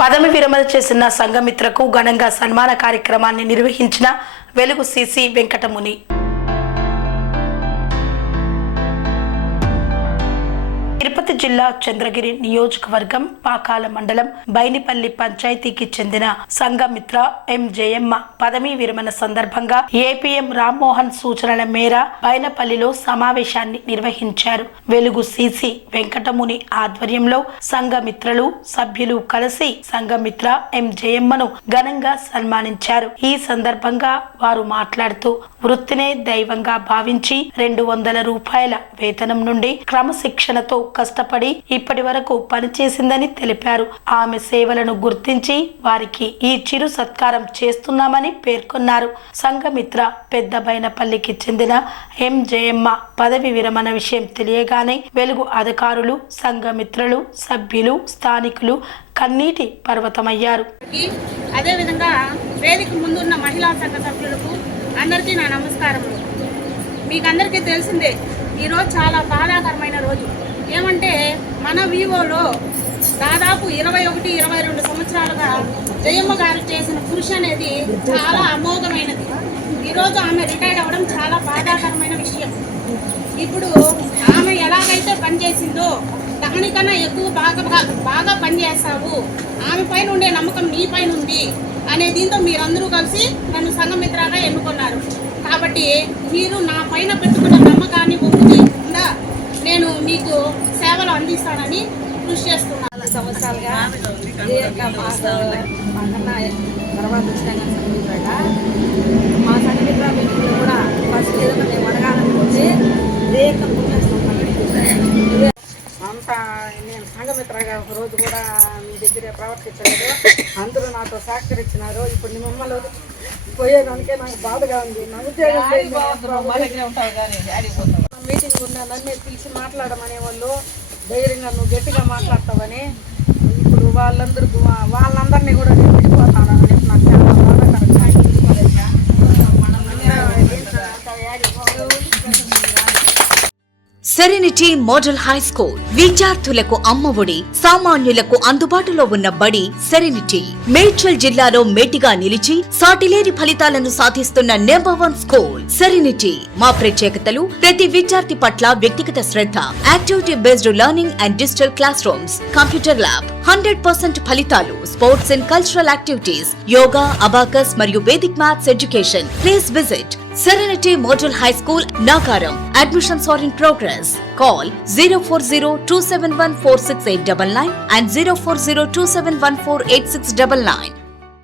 పదవి విరమణ చేసిన సంఘమిత్రకు ఘనంగా సన్మాన కార్యక్రమాన్ని నిర్వహించిన వెలుగు సిసి వెంకటముని. తిరుపతి జిల్లా చంద్రగిరి నియోజకవర్గం పాకాల మండలం బైనిపల్లి పంచాయతీకి చెందిన సంఘమిత్ర ఎం జయమ్మ పదవీ విరమణ సందర్భంగా ఏపీఎం రామ్మోహన్ సూచనల మేర బైనపల్లిలో సమావేశాన్ని నిర్వహించారు. వెలుగు సిసి వెంకటముని ఆధ్వర్యంలో సంఘమిత్రలు సభ్యులు కలిసి సంఘమిత్ర ఎం జయమ్మను ఘనంగా సన్మానించారు. ఈ సందర్భంగా వారు మాట్లాడుతూ వృత్తినే దైవంగా భావించి 200 రూపాయల వేతనం నుండి క్రమశిక్షణతో కష్టపడి ఇప్పటి వరకు పనిచేసిందని తెలిపారు. ఆమె సేవలను గుర్తించి వారికి ఈ చిరు సత్కారం చేస్తున్నామని పేర్కొన్నారు. సంఘమిత్ర పెద్ద బైనపల్లికి చెందిన ఎం జయమ్మ పదవి విరమణ విషయం తెలియగానే వెలుగు అధికారులు, సంఘమిత్రులు, సభ్యులు, స్థానికులు కన్నీటి పర్వతమయ్యారు. అదేవిధంగా వేదిక ముందున్న మహిళా సంఘ సభ్యులకు అందరికీ నా నమస్కారములు. మీకు అందరికీ తెలిసిందే, ఈరోజు చాలా బాధాకరమైన రోజు. ఏమంటే మన వివోలో దాదాపు 21-22 సంవత్సరాలుగా జయమ్మ గారు చేసిన కృషి అనేది చాలా అమోఘమైనది. ఈరోజు ఆమె రిటైర్డ్ అవ్వడం చాలా బాధాకరమైన విషయం. ఇప్పుడు ఆమె ఎలాగైతే పనిచేసిందో దానికన్నా ఎక్కువ బాగా పనిచేస్తావు, ఆమె పైన ఉండే నమ్మకం నీ పైన ఉంది అనే దీంతో మీరందరూ కలిసి నన్ను సంఘమిత్రగా ఎన్నుకున్నారు. కాబట్టి మీరు నా పైన పెట్టుకున్న నమ్మకాన్ని ఒప్పు చేయకుండా నేను మీకు సేవలు అందిస్తానని కృషి చేస్తున్నాను. సంవత్సరాలుగా మా సంఘమిత్ర మీటింగ్లో కూడా ఫస్ట్ ఏదైనా మేము అడగాలనుకుంటే అంతా నేను సంఘమిత్రగా ఒక రోజు కూడా మీ దగ్గర ప్రవర్తించలేదు. అందరూ నాతో సహకరించినారు. ఇప్పుడు మిమ్మల్ని పోయేదానికే నాకు బాధగా ఉంది. నా ఉద్యోగం మీటింగ్ ఉన్నా నన్ను పిలిచి మాట్లాడమనే వాళ్ళు ధైర్యంగా నువ్వు గట్టిగా మాట్లాడతావని ఇప్పుడు వాళ్ళందరినీ కూడా నేను విడిపోతానని నాకు చాలా బాధాకరంగా సెరెనిటీ మోడల్ హై స్కూల్ విద్యార్థులకు అమ్మఒడి, సామాన్యులకు అందుబాటులో ఉన్న బడి సెరెనిటీ. మేడ్చల్ జిల్లాలో మేటిగా నిలిచి సాటిలేని ఫలితాలను సాధిస్తున్న నంబర్ 1 స్కూల్ సెరెనిటీ. మా ప్రత్యేకతలు ప్రతి విద్యార్థి పట్ల వ్యక్తిగత శ్రద్ధ, activity based learning and digital classrooms, computer lab, 100% ఫలితాలు, sports and cultural activities, yoga, abacus మరియు Vedic maths education. Please visit Serenity Model High School, Nagaram. Admissions are in progress. Call 040-271-46899 and 040-271-48699.